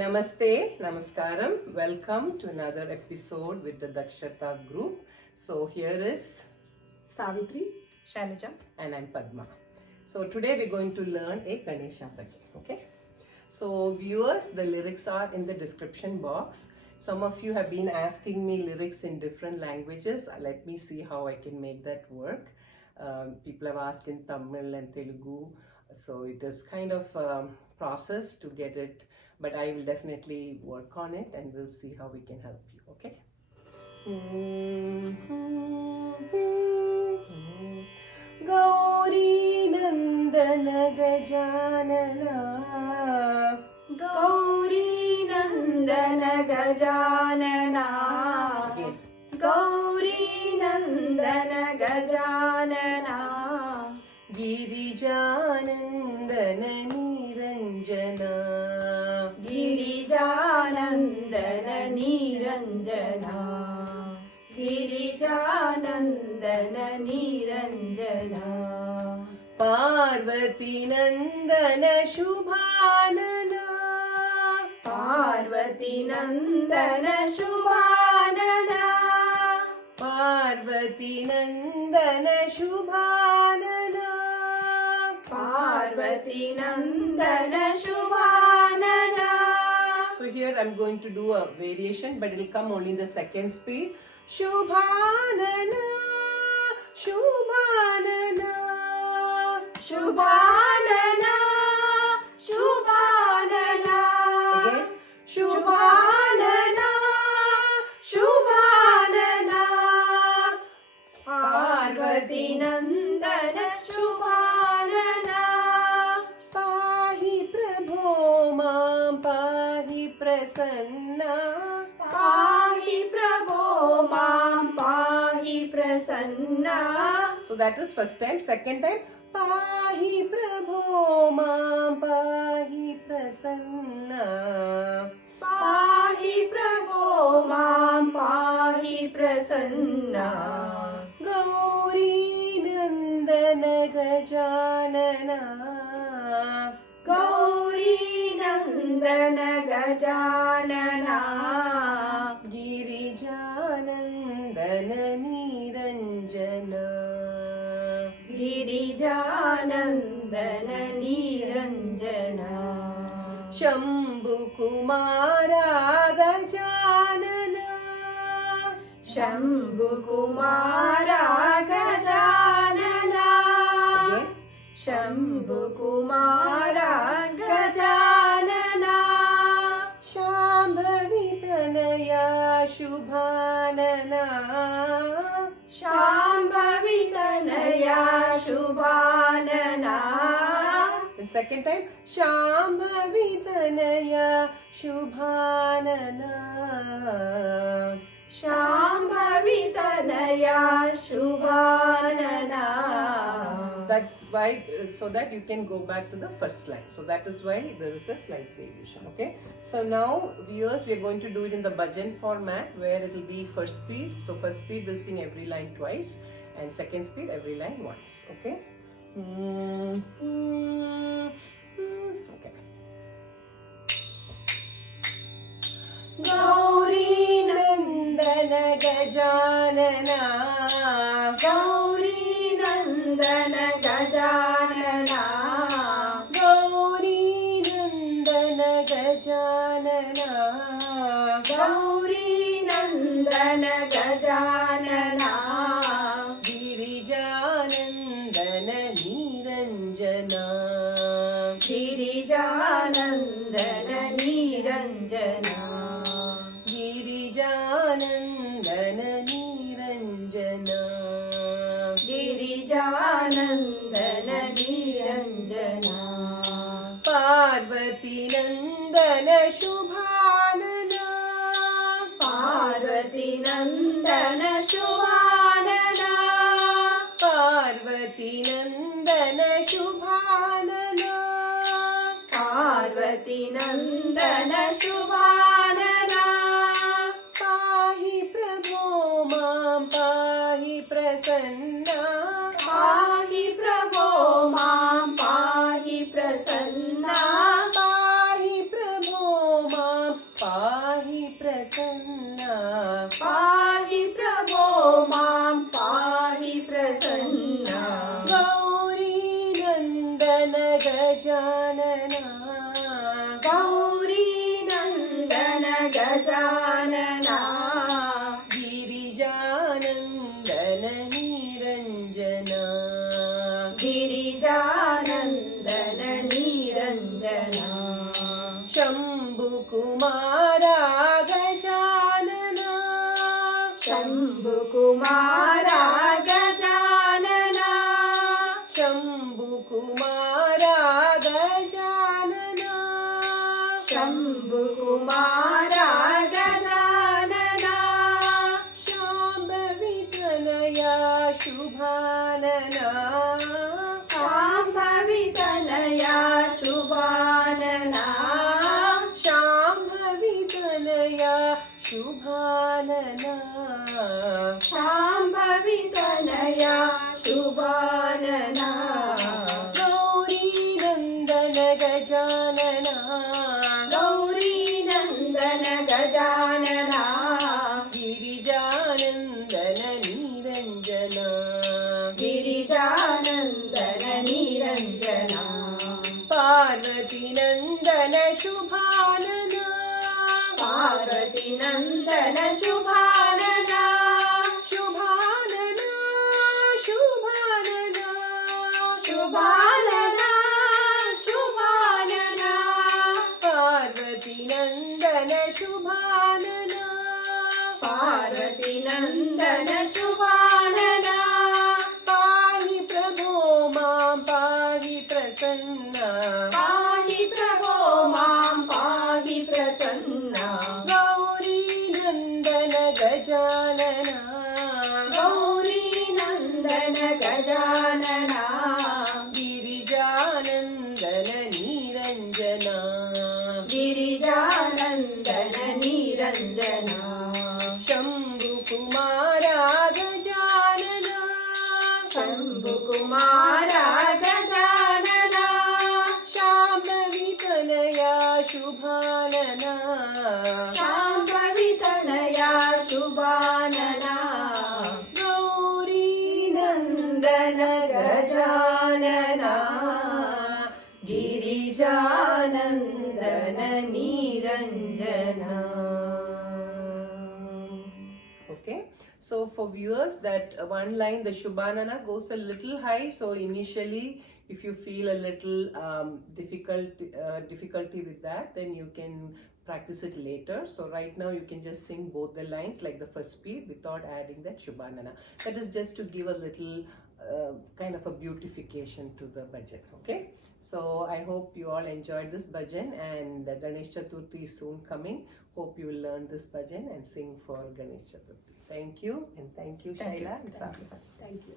Namaste, Namaskaram. Welcome to another episode with the Dakshata group. So here is Savitri, Shailaja, and I'm Padma. So today we're going to learn a Ganesha bhajan. Okay. So viewers, the lyrics are in the description box. Some of you have been asking me lyrics in different languages. Let me see how I can make that work. People have asked in Tamil and Telugu. So it is kind of process to get it, but I will definitely work on it and we'll see how we can help you. Okay. Gauri Nandana Gajanana, Gauri Nandana Gajanana, again. Gauri Nandana Gajanana, Girijanandana Niranjana, Girijanandana Niranjana, Girijanandana Niranjana, Parvati Nandana Shubhanana, Parvati Nandana Shubhanana, Parvati Nandana Shubhanana, Parvati Nandana Shubhanana. So here I'm going to do a variation, but it will come only in the second speed. Shubhanana, Shubhanana, Shubhanana, Shubhanana, again. Shubhanana, Shubhanana, Parvati Nandana Shubhanana, Pahi Prabho Mam Pahi Prasanna, Pahi Prabho Mam Pahi Prasanna. So that is first time. Second time, Pahi Prabho Mam Pahi Prasanna, Pahi Prabho Mam Pahi Prasanna, Gauri Nandana Gajanana, Gauri Nandana Gajanana, Girijanandana Niranjana, Girijanandana Niranjana, Shambhu Kumara Gajanana, Shambhu Kumara Gajanana, again. Shambhu Kumara Gajanana, Shambhavi Tanaya Shubhanana, Shambhavi Tanaya Shubhanana, and second time, Shambhavi Tanaya Shubhanana. Shambhavi Tanaya Shubhanana. That's why, so that you can go back to the first line. So that is why there is a slight variation. Okay. So now, viewers, we are going to do it in the bhajan format where it will be first speed. So first speed we'll sing every line twice, and second speed every line once. Okay. Okay. Gauri Nandana Gajanana, Gauri Nandana Gajanana, Gauri Nandana Gajanana, Gauri Nandana Gajanana, Girijanandana Niranjana, Girijanandana Niranjana, Girijanandana Niranjana, Girijanandana Niranjana, Parvati Nandana Shubhanana, Parvati Nandana Shubhanana, Parvati Nandana Shubhanana, Parvati Nandana Shubhanana, Pahi Prabho Mam Pahi Prasanna, Pahi Prabho Mam Pahi Prasanna, Pahi Prabho Mam शम्भुकुमारा Gajanan शम्भुकुमारा Gajanan शम्भुकुमारा Gajanan शम्भुकुमारा Gajanan शाम्भवितनया शुभानना शाम्भवितनया शुभानना शाम्भवितनया शुभानना शाम्भवितनया शुभानना गौरीनन्दन Gajanana गौरीनन्दन Gajanana गिरिजानन्दन Niranjana गिरिजानन्दन Niranjana Parvatinandan शुभानना Parvatinandan शुभानना शुभानना शुभानना शुभानना शुभानना Parvatinandan शुभानना Parvatinandan शुभानना पाहि प्रभो मां पाहि प्रसन्ना पाहि प्रभो मां पाहि Prasanna गौरीनन्दन Gajanana गौरीनन्दन Gajanana गिरिजानन्दन Niranjana गिरिजानन्दन Niranjana शम्भुकुमारा Gajanana शम्भुकुमारा Gajanana शाम्भवितनया शुभानना शाम्भवितनया शुभानना गौरीनन्दन Gajanana गिरिजानन्दन Niranjana. Okay, so for viewers, that one line, the Shubhanana, goes a little high. So initially, if you feel a little difficulty with that, then you can practice it later. So right now you can just sing both the lines like the first speed without adding that Shubhanana. That is just to give a little kind of a beautification to the bhajan. Okay, so I hope you all enjoyed this bhajan, and Ganesh Chaturthi is soon coming. Hope you will learn this bhajan and sing for Ganesh Chaturthi. Thank you, and thank you, Shaila and Sathika. Thank you.